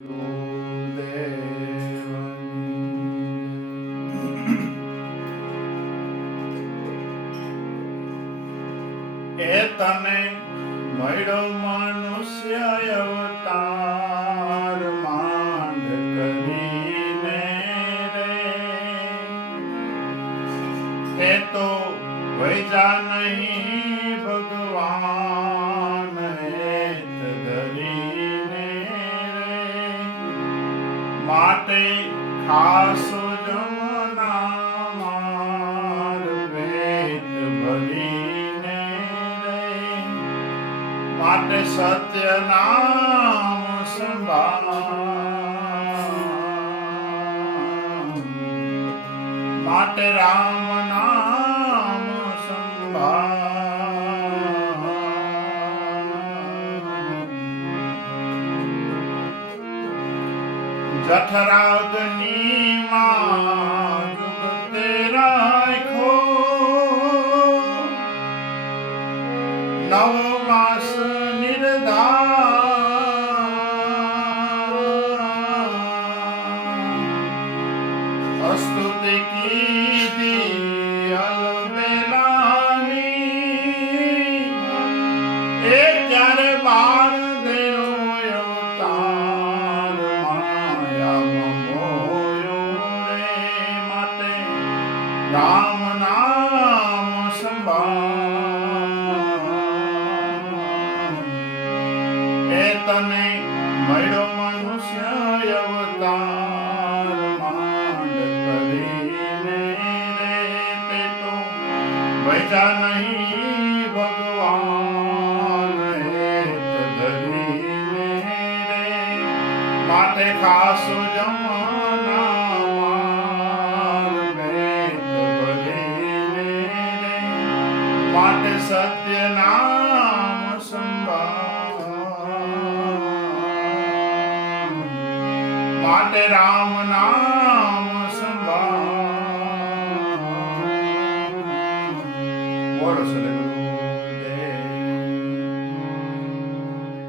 એ તને મળ્યો મનુષ્ય અવતાર માંડ કરીને રે, તે તો વૈજા નહીં ભગવાન હેત ધરીને રે, માટે ખાસ જમના માર વેદ ભરીને માટે સત્ય નામ સંભાળ, માટે રામ નામ સંભાળ, જઠરાગ્નિ માં જુગતે રાખો, નવ માસ સ્તુતિ કીધી અલબેલાની, એ ત્યારે બાળ દેવો અવતાર માયામાં મોયો રે, માટે રામ નામ સંભાળ. એ તને મળ્યો મનુષ્ય અવતાર વૈજા નહીં ભગવાન હેત ધરીને રે, માટે ખાસ જમના માર વેદ ભરીને રે, માટે સત્ય નામ સંભાળ, માટે રામ નામ સંભાળ. બોલો સર.